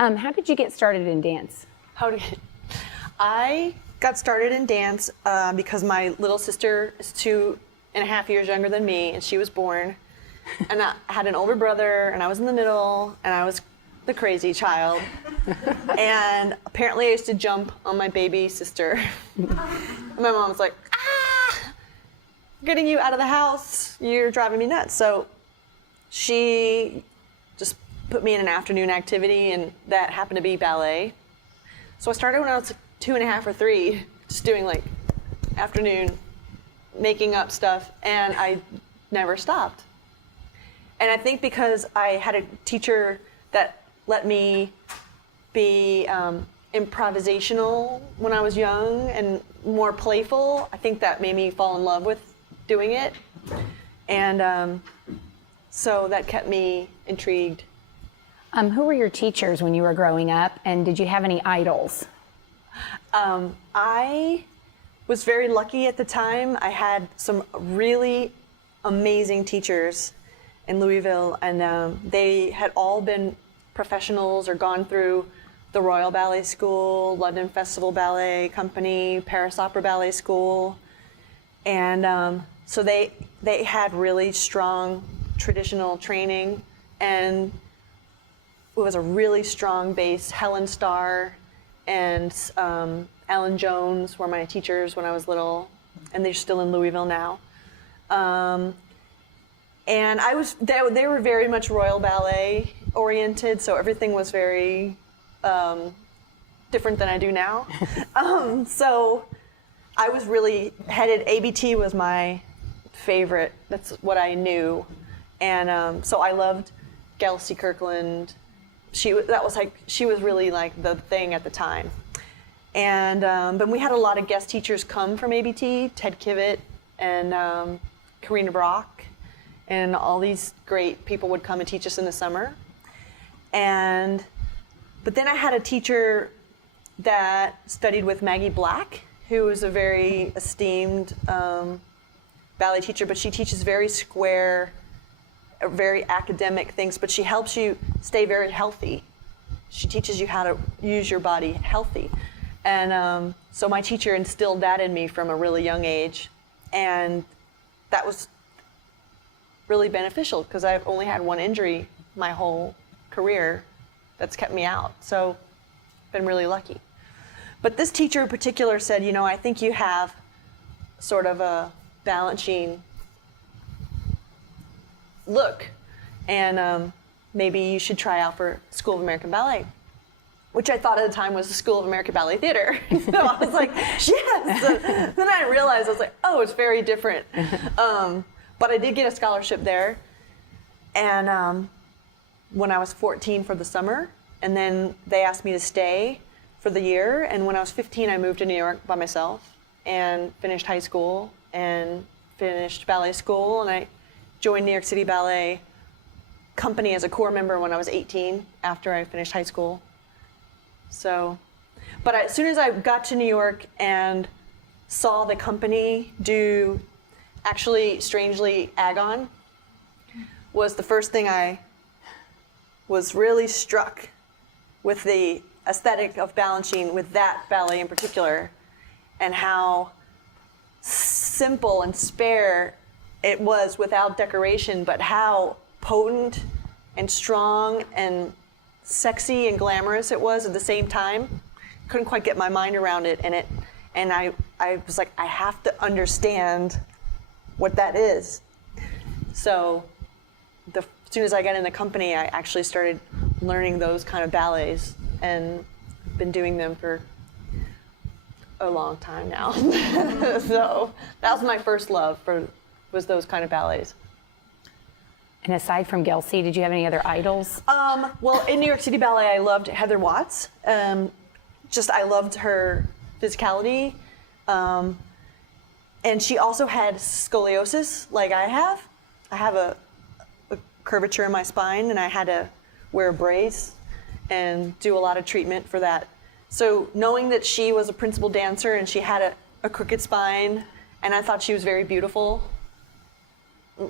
How did you get started in dance? I got started in dance because my little sister is 2.5 years younger than me, and she was born. And I had an older brother, and I was in the middle, and I was the crazy child. And apparently I used to jump on my baby sister. And my mom was like, getting you out of the house, you're driving me nuts. So she just put me in an afternoon activity, and that happened to be ballet. So I started when I was 2.5 or 3, just doing like afternoon, making up stuff, and I never stopped. And I think because I had a teacher that let me be improvisational when I was young and more playful, I think that made me fall in love with doing it. And so that kept me intrigued. Who were your teachers when you were growing up, and did you have any idols? I was very lucky at the time. I had some really amazing teachers in Louisville, and they had all been professionals or gone through the Royal Ballet School, London Festival Ballet Company, Paris Opera Ballet School. And so they had really strong traditional training, and it was a really strong base. Helen Starr and Alan Jones were my teachers when I was little, and they're still in Louisville now. And they were very much Royal Ballet oriented, so everything was very different than I do now. So I was really headed, ABT was my favorite, that's what I knew. And so I loved Gelsey Kirkland. She was really like the thing at the time. And but we had a lot of guest teachers come from ABT, Ted Kivett and Karina Brock, and all these great people would come and teach us in the summer. But then I had a teacher that studied with Maggie Black, who was a very esteemed ballet teacher, but she teaches very square, very academic things, but she helps you stay very healthy. She teaches you how to use your body healthy. And so my teacher instilled that in me from a really young age. And that was really beneficial because I've only had one injury my whole career that's kept me out. So been really lucky. But this teacher in particular said, I think you have sort of a Balanchine look, and maybe you should try out for School of American Ballet, which I thought at the time was the School of American Ballet Theater. So I was like, yes. So then I realized, I was like, oh, it's very different. But I did get a scholarship there, and when I was 14 for the summer, and then they asked me to stay for the year, and when I was 15, I moved to New York by myself and finished high school and finished ballet school, and I joined New York City Ballet Company as a corps member when I was 18 after I finished high school. So, but as soon as I got to New York and saw the company do, actually, strangely, Agon was the first thing I was really struck with the aesthetic of Balanchine, with that ballet in particular, and how simple and spare it was without decoration, but how potent and strong and sexy and glamorous it was at the same time. Couldn't quite get my mind around it, and I was like, I have to understand what that is. So as soon as I got in the company, I actually started learning those kind of ballets, and been doing them for a long time now. So that was my first love was those kind of ballets. And aside from Gelsey, did you have any other idols? Well, in New York City Ballet, I loved Heather Watts. I loved her physicality. And she also had scoliosis, like I have. I have a curvature in my spine, and I had to wear a brace and do a lot of treatment for that. So knowing that she was a principal dancer and she had a crooked spine, and I thought she was very beautiful,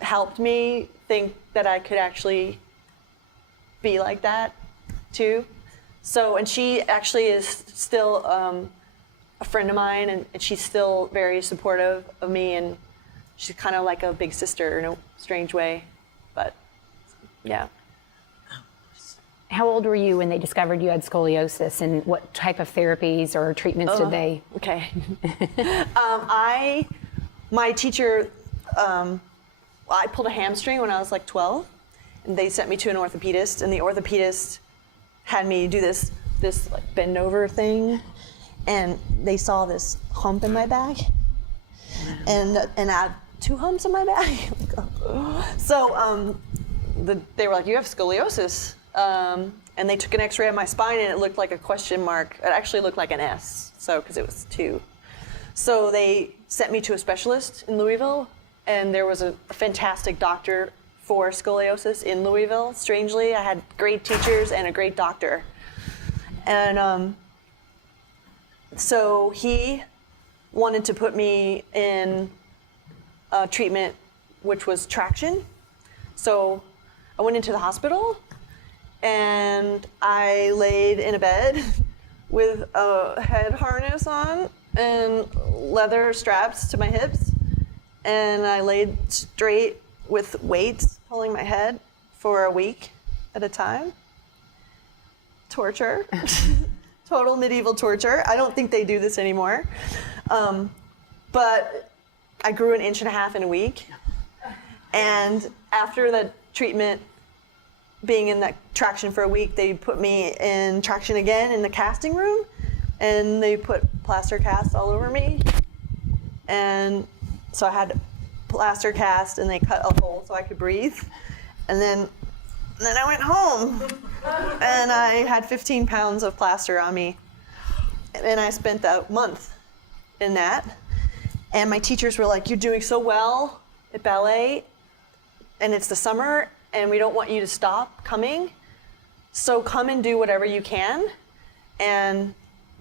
helped me think that I could actually be like that too. So, and she actually is still a friend of mine, and she's still very supportive of me, and she's kind of like a big sister in a strange way, but yeah. How old were you when they discovered you had scoliosis, and what type of therapies or treatments did they? Okay. My teacher, I pulled a hamstring when I was like 12, and they sent me to an orthopedist, and the orthopedist had me do this like bend over thing, and they saw this hump in my back, and I had 2 humps in my back. So they were like, "You have scoliosis." And they took an x-ray of my spine, and it looked like a question mark. It actually looked like an S, so because it was 2. So they sent me to a specialist in Louisville, and there was a fantastic doctor for scoliosis in Louisville. Strangely, I had great teachers and a great doctor. And so he wanted to put me in a treatment which was traction. So I went into the hospital, and I laid in a bed with a head harness on and leather straps to my hips, and I laid straight with weights pulling my head for a week at a time. Torture. Total medieval torture. I don't think they do this anymore. But I grew 1.5 inches in a week, and after the treatment, being in that traction for a week, they put me in traction again in the casting room, and they put plaster cast all over me. And so I had plaster cast, and they cut a hole so I could breathe. And then I went home, and I had 15 pounds of plaster on me. And I spent a month in that. And my teachers were like, "You're doing so well at ballet, and it's the summer, and we don't want you to stop coming. So come and do whatever you can." And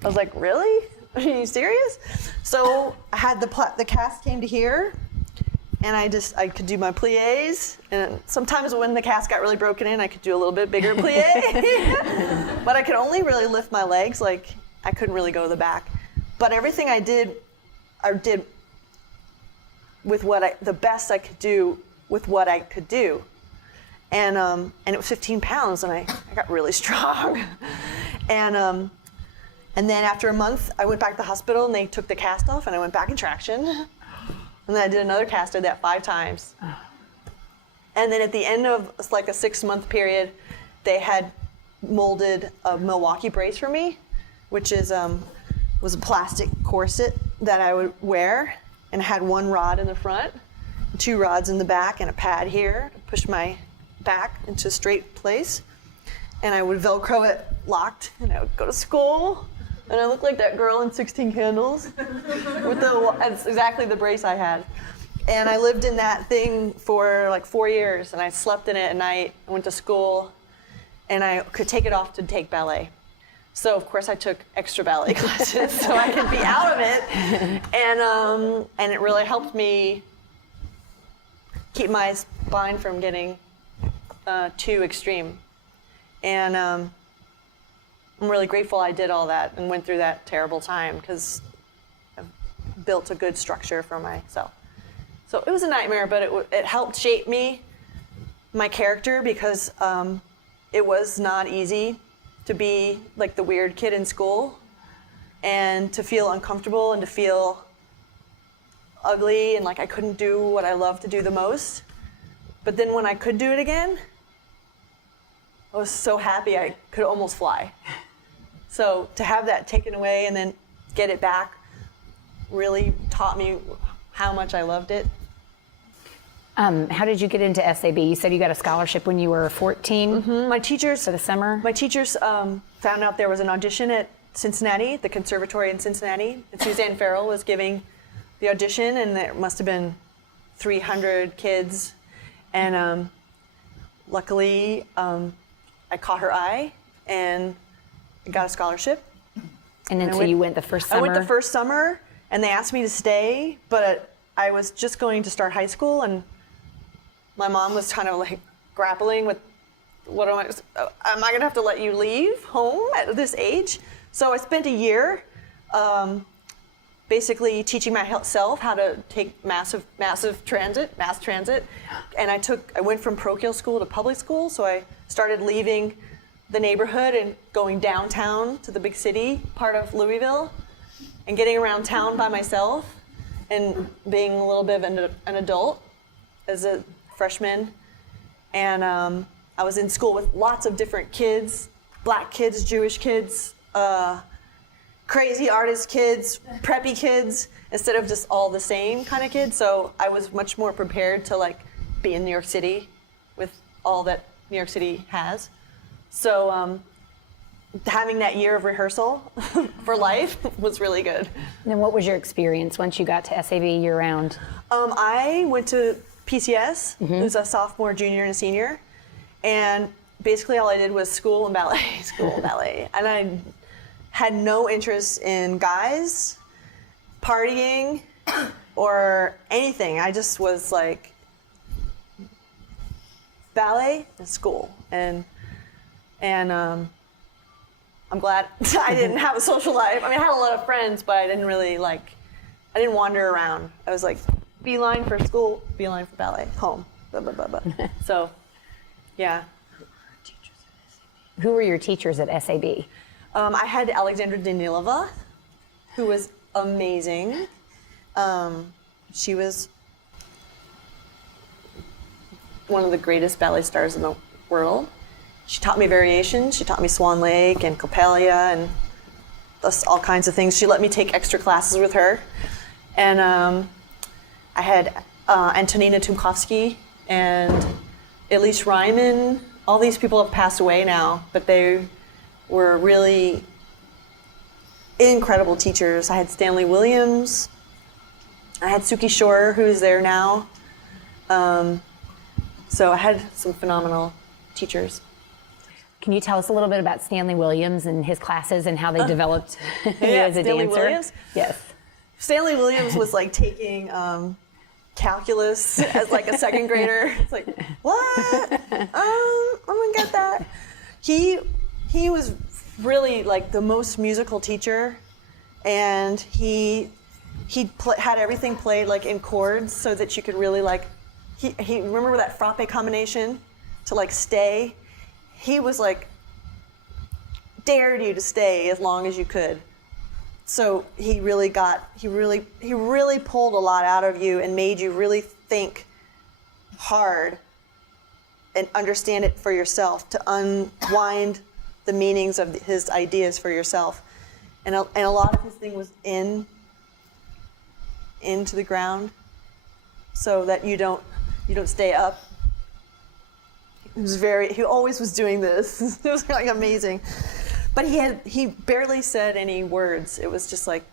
I was like, "Really? Are you serious?" So I had the cast came to here, and I could do my pliés. And sometimes when the cast got really broken in, I could do a little bit bigger plie. But I could only really lift my legs. Like, I couldn't really go to the back. But everything I did with the best I could do with what I could do. And it was 15 pounds, and I got really strong. And then after a month, I went back to the hospital, and they took the cast off, and I went back in traction. And then I did another cast. I did that 5 times. And then at the end of like a 6-month period, they had molded a Milwaukee brace for me, which was a plastic corset that I would wear, and had 1 rod in the front, 2 rods in the back, and a pad here to push my back into a straight place. And I would Velcro it locked, and I would go to school, and I looked like that girl in 16 Candles. That's exactly the brace I had. And I lived in that thing for like 4 years, and I slept in it at night. I went to school, and I could take it off to take ballet. So of course I took extra ballet classes so I could be out of it. And it really helped me keep my spine from getting too extreme. And I'm really grateful I did all that and went through that terrible time, because I've built a good structure for myself. So it was a nightmare, but it helped shape me, my character, because it was not easy to be like the weird kid in school, and to feel uncomfortable, and to feel ugly, and like I couldn't do what I love to do the most. But then when I could do it again, I was so happy I could almost fly. So to have that taken away and then get it back really taught me how much I loved it. How did you get into SAB? You said you got a scholarship when you were 14. Mm-hmm. My teachers for the summer. My teachers found out there was an audition at Cincinnati, the conservatory in Cincinnati, and Suzanne Farrell was giving the audition, and there must have been 300 kids. And luckily, I caught her eye, and I got a scholarship. And then you went the first summer? I went the first summer, and they asked me to stay, but I was just going to start high school, and my mom was kind of like grappling with am I gonna have to let you leave home at this age? So I spent a year basically teaching myself how to take mass transit, and I went from parochial school to public school, so I started leaving the neighborhood and going downtown to the big city part of Louisville, and getting around town by myself, and being a little bit of an adult as a freshman. And I was in school with lots of different kids, black kids, Jewish kids, crazy artist kids, preppy kids, instead of just all the same kind of kids. So I was much more prepared to like be in New York City with all that New York City has. So having that year of rehearsal for life was really good. And then what was your experience once you got to SAB year-round? I went to PCS. It was a sophomore, junior, and senior. And basically all I did was school and ballet. And I had no interest in guys, partying, or anything. I just was like, ballet and school. And I'm glad I didn't have a social life. I mean, I had a lot of friends, but I didn't wander around. I was like, beeline for school, beeline for ballet, home, blah, blah, blah, blah. So, yeah. Who were your teachers at SAB? I had Alexandra Danilova, who was amazing. She was one of the greatest ballet stars in the world. She taught me variations. She taught me Swan Lake and Coppelia and all kinds of things. She let me take extra classes with her. And I had Antonina Tumkovsky and Elise Ryman. All these people have passed away now, but they were really incredible teachers. I had Stanley Williams. I had Suki Shore, who's there now. So I had some phenomenal teachers. Can you tell us a little bit about Stanley Williams and his classes and how they developed you as a Stanley dancer? Williams? Yes. Stanley Williams was like taking calculus as like a second grader. It's like, what? I'm gonna get that. He was really like the most musical teacher, and he had everything played like in chords so that you could really like. He remember that frappe combination to like stay. He was like dared you to stay as long as you could. So he really pulled a lot out of you and made you really think hard and understand it for yourself, to unwind the meanings of his ideas for yourself. And a lot of his thing was into the ground, so that you don't stay up. He always was doing this. It was like amazing. But he barely said any words. It was just like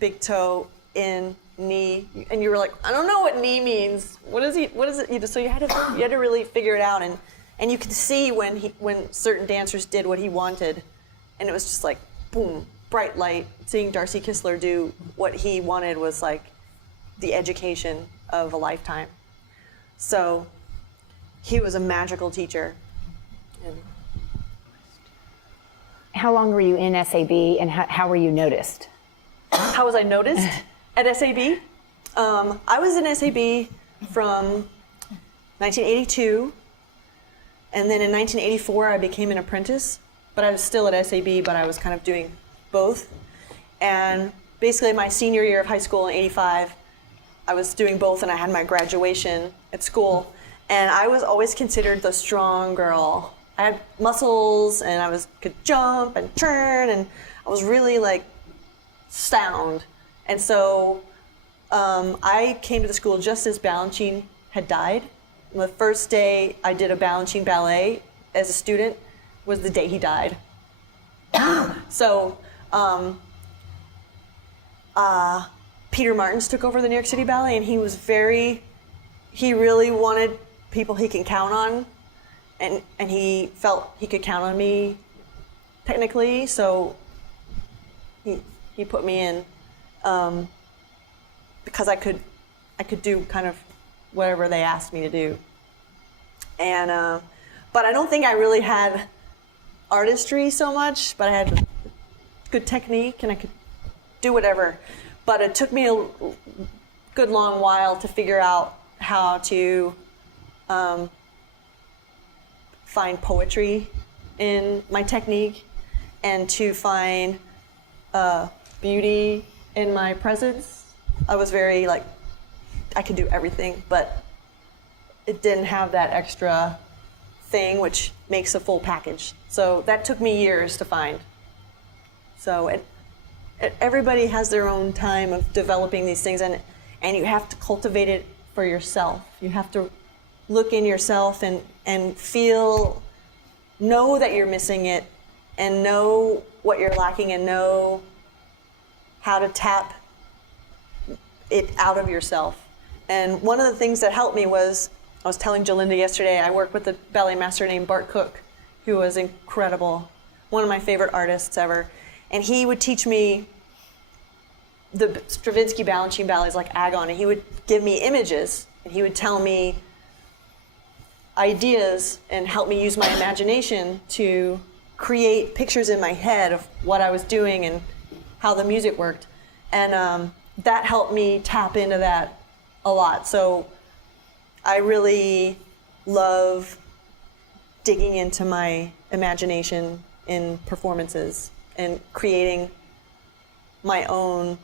big toe, in, knee, and you were like, I don't know what knee means. What is it? So you had to really figure it out, and you could see when certain dancers did what he wanted, and it was just like boom, bright light. Seeing Darcy Kistler do what he wanted was like the education of a lifetime. So he was a magical teacher. And how long were you in SAB, and how were you noticed? How was I noticed at SAB? I was in SAB from 1982, and then in 1984 I became an apprentice, but I was still at SAB, but I was kind of doing both. And basically my senior year of high school in 85, I was doing both, and I had my graduation at school. And I was always considered the strong girl. I had muscles, and could jump and turn, and I was really like sound. And so I came to the school just as Balanchine had died. And the first day I did a Balanchine ballet as a student was the day he died. So Peter Martins took over the New York City Ballet, and he really wanted people he can count on, and he felt he could count on me technically, so he put me in because I could do kind of whatever they asked me to do. And But I don't think I really had artistry so much, but I had good technique and I could do whatever. But it took me a good long while to figure out how to find poetry in my technique and to find beauty in my presence. I was very like, I could do everything, but it didn't have that extra thing which makes a full package. So that took me years to find. So everybody has their own time of developing these things, and you have to cultivate it for yourself. You have to look in yourself and know that you're missing it, and know what you're lacking, and know how to tap it out of yourself. And one of the things that helped me was, I was telling Jalinda yesterday, I worked with a ballet master named Bart Cook, who was incredible, one of my favorite artists ever. And he would teach me the Stravinsky Balanchine ballets like Agon, and he would give me images, and he would tell me ideas and help me use my imagination to create pictures in my head of what I was doing and how the music worked. And that helped me tap into that a lot. So I really love digging into my imagination in performances and creating my own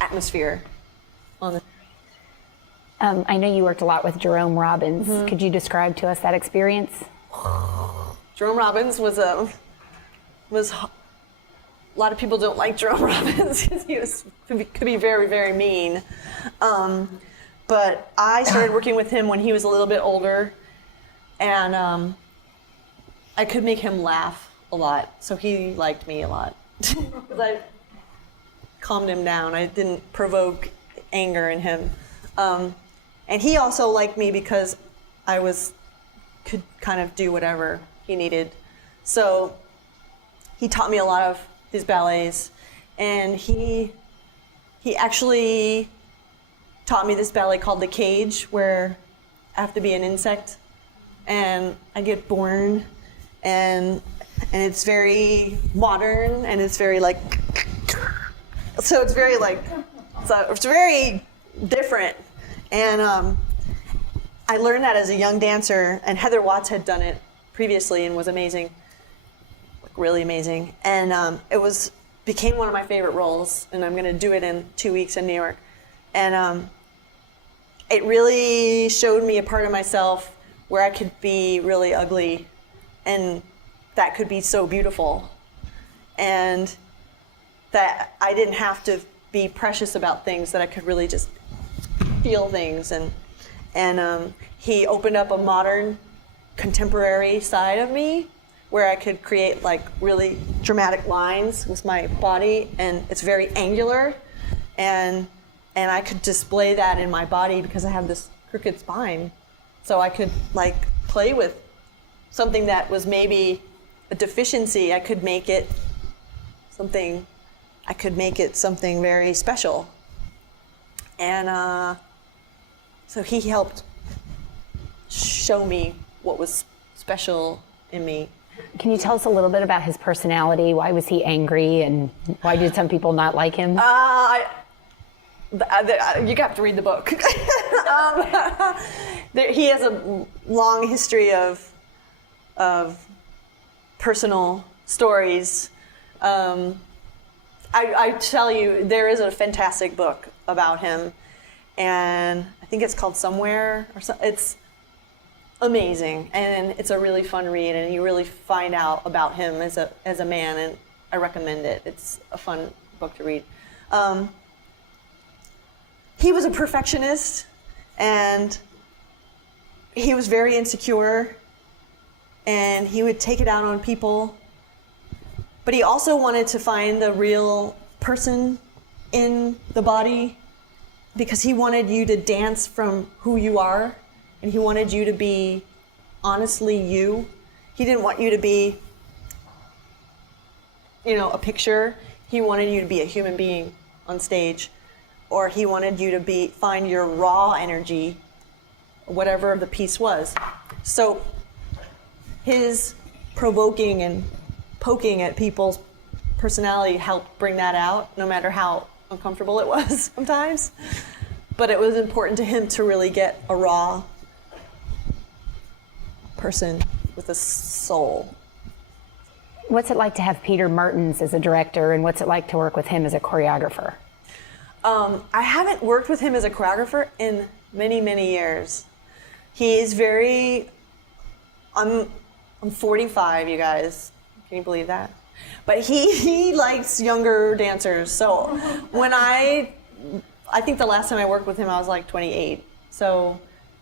atmosphere on the. I know you worked a lot with Jerome Robbins. Mm-hmm. Could you describe to us that experience? Jerome Robbins was a lot of people don't like Jerome Robbins because he could be very, very mean. But I started working with him when he was a little bit older, and I could make him laugh a lot, so he liked me a lot. Because I calmed him down. I didn't provoke anger in him. And he also liked me because I could kind of do whatever he needed. So he taught me a lot of his ballets, and he actually taught me this ballet called The Cage, where I have to be an insect and I get born, and it's very modern, and it's very like, so it's very like, so it's very different. And I learned that as a young dancer, and Heather Watts had done it previously and was amazing, like really amazing. And it became one of my favorite roles, and I'm gonna do it in 2 weeks in New York. And it really showed me a part of myself where I could be really ugly, and that could be so beautiful. And that I didn't have to be precious about things, that I could really just feel things. And he opened up a modern, contemporary side of me where I could create like really dramatic lines with my body, and it's very angular, and I could display that in my body because I have this crooked spine. So I could like play with something that was maybe a deficiency. I could make it something very special. And so he helped show me what was special in me. Can you tell us a little bit about his personality? Why was he angry, and why did some people not like him? You have to read the book. He has a long history of personal stories. I tell you, there is a fantastic book about him, and I think it's called Somewhere, or so. It's amazing, and it's a really fun read, and you really find out about him as a man, and I recommend it. It's a fun book to read. He was a perfectionist, and he was very insecure, and he would take it out on people. But he also wanted to find the real person in the body, because he wanted you to dance from who you are, and he wanted you to be honestly you. He didn't want you to be, a picture. He wanted you to be a human being on stage, or he wanted you to find your raw energy whatever the piece was. So his provoking and poking at people's personality helped bring that out, no matter how uncomfortable it was sometimes. But it was important to him to really get a raw person with a soul. What's it like to have Peter Mertens as a director, and what's it like to work with him as a choreographer? I haven't worked with him as a choreographer in many, many years. He is very, I'm 45, you guys. Can you believe that? But he likes younger dancers. So when I think the last time I worked with him, I was like 28. So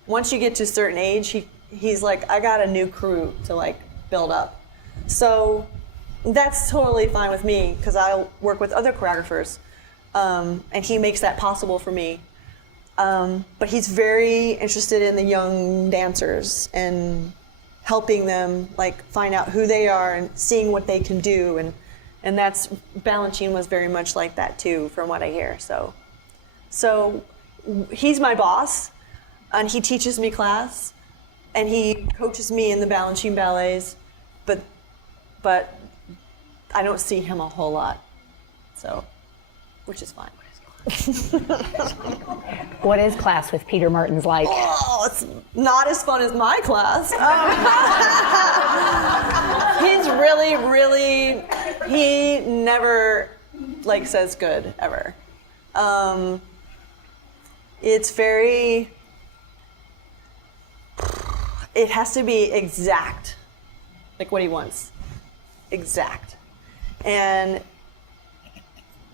once you get to a certain age, he's like, I got a new crew to like build up. So that's totally fine with me because I work with other choreographers, and he makes that possible for me. But he's very interested in the young dancers and helping them like find out who they are and seeing what they can do, and that's Balanchine was very much like that too, from what I hear. So he's my boss, and he teaches me class, and he coaches me in the Balanchine ballets, but I don't see him a whole lot, so which is fine. What is class with Peter Mertens like? Oh, it's not as fun as my class. He's really, he never like says good ever. It's very, it has to be exact, like what he wants, exact. And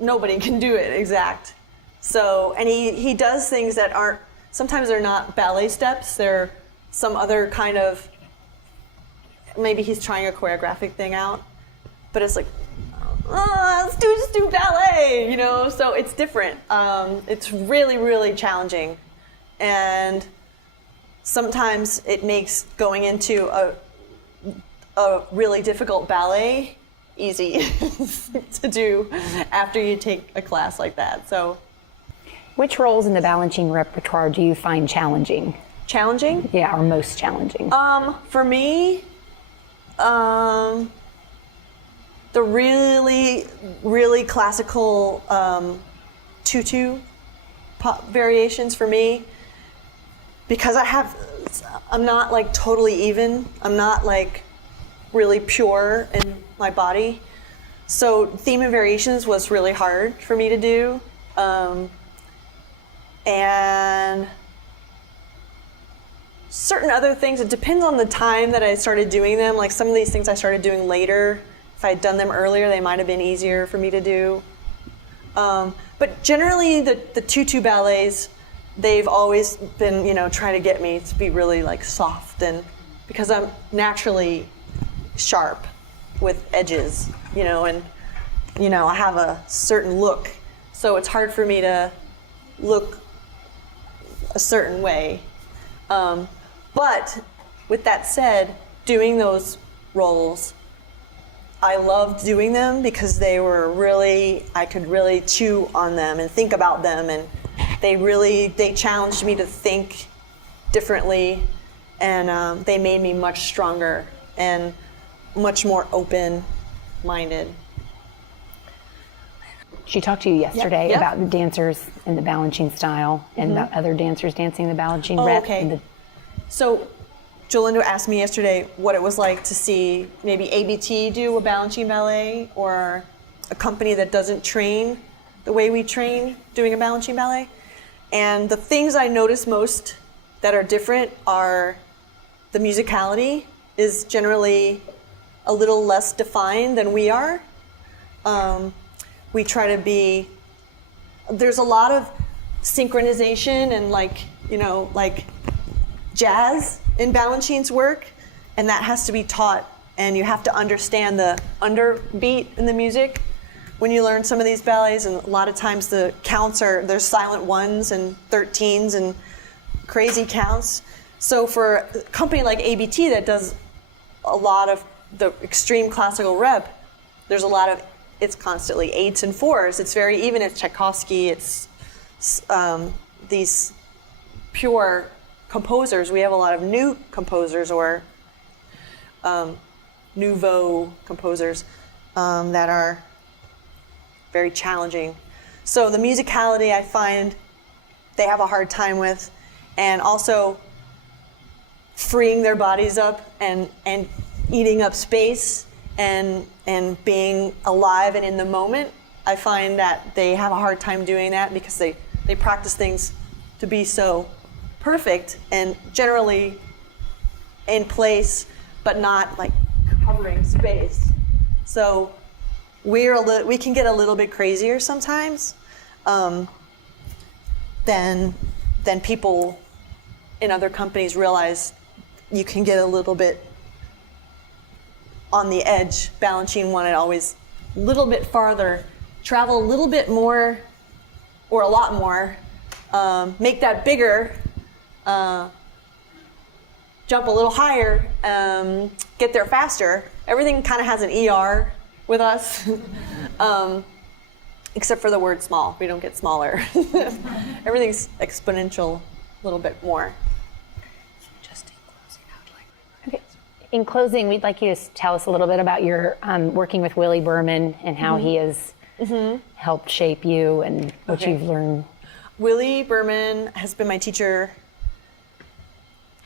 nobody can do it exact. So, and he does things that aren't, sometimes they're not ballet steps, they're some other kind of, maybe he's trying a choreographic thing out, but it's like, let's just do ballet, you know? So it's different. It's really, really challenging. And sometimes it makes going into a really difficult ballet easy to do after you take a class like that. So, which roles in the Balanchine repertoire do you find challenging? Challenging? Yeah, or most challenging? For me, the really, really classical tutu pop variations for me, because I'm not like totally even. I'm not like really pure in my body. So theme and variations was really hard for me to do. And certain other things, it depends on the time that I started doing them. Like some of these things I started doing later. If I had done them earlier, they might have been easier for me to do. But generally the tutu ballets, they've always been, trying to get me to be really like soft, and because I'm naturally sharp with edges, and I have a certain look, so it's hard for me to look a certain way. But with that said, doing those roles, I loved doing them because they were really, I could really chew on them and think about them, and they challenged me to think differently, and they made me much stronger and much more open-minded. She talked to you yesterday Yep. about the dancers in the Balanchine style and the other dancers dancing the Balanchine rep. Okay. So Jolindo asked me yesterday what it was like to see maybe ABT do a Balanchine ballet, or a company that doesn't train the way we train doing a Balanchine ballet. And the things I notice most that are different are the musicality is generally a little less defined than we are. We try to be, there's a lot of synchronization and like jazz in Balanchine's work, and that has to be taught, and you have to understand the underbeat in the music when you learn some of these ballets, and a lot of times the counts there's silent ones and 13s and crazy counts. So for a company like ABT that does a lot of the extreme classical rep, there's a lot of, it's constantly 8s and 4s. It's very even. It's Tchaikovsky. It's these pure composers, we have a lot of new composers or nouveau composers that are very challenging. So the musicality I find they have a hard time with, and also freeing their bodies up and eating up space and being alive and in the moment. I find that they have a hard time doing that because they practice things to be so perfect and generally in place, but not like covering space. So we can get a little bit crazier sometimes than people in other companies realize. You can get a little bit on the edge. Balanchine wanted always a little bit farther, travel a little bit more, or a lot more, make that bigger, jump a little higher, get there faster. Everything kind of has an ER with us, except for the word small. We don't get smaller. Everything's exponential a little bit more. In closing, we'd like you to tell us a little bit about your working with Willie Berman and how he has helped shape you and what you've learned. Willie Berman has been my teacher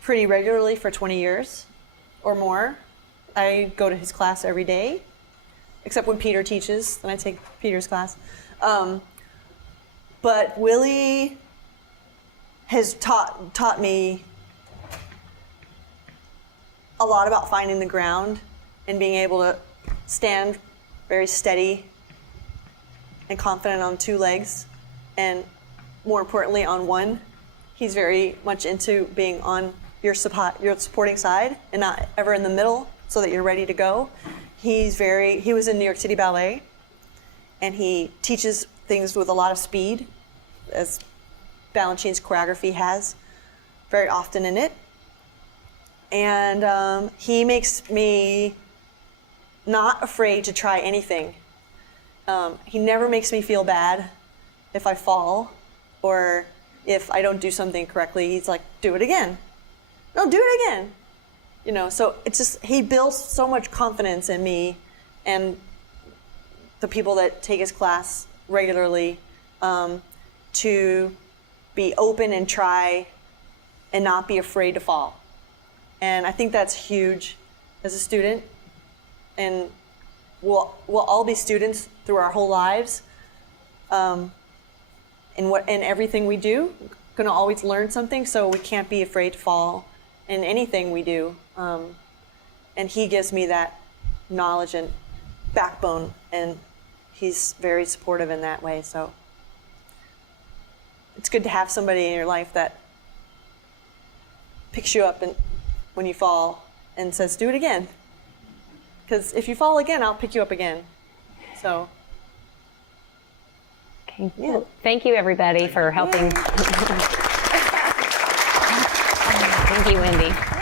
pretty regularly for 20 years or more. I go to his class every day, except when Peter teaches, then I take Peter's class. But Willie has taught me a lot about finding the ground and being able to stand very steady and confident on two legs, and more importantly on one. He's very much into being on your supporting side and not ever in the middle so that you're ready to go. He was in New York City Ballet, and he teaches things with a lot of speed, as Balanchine's choreography has very often in it. And he makes me not afraid to try anything. He never makes me feel bad if I fall or if I don't do something correctly. He's like, do it again. No, do it again. So it's just, he builds so much confidence in me and the people that take his class regularly to be open and try and not be afraid to fall. And I think that's huge as a student. And we'll all be students through our whole lives. In everything we do, gonna always learn something, so we can't be afraid to fall in anything we do. And he gives me that knowledge and backbone, and he's very supportive in that way. So it's good to have somebody in your life that picks you up and when you fall and says, do it again. Because if you fall again, I'll pick you up again. So. Okay. Yeah. Well, thank you, everybody, for helping. Yeah. Thank you, Wendy.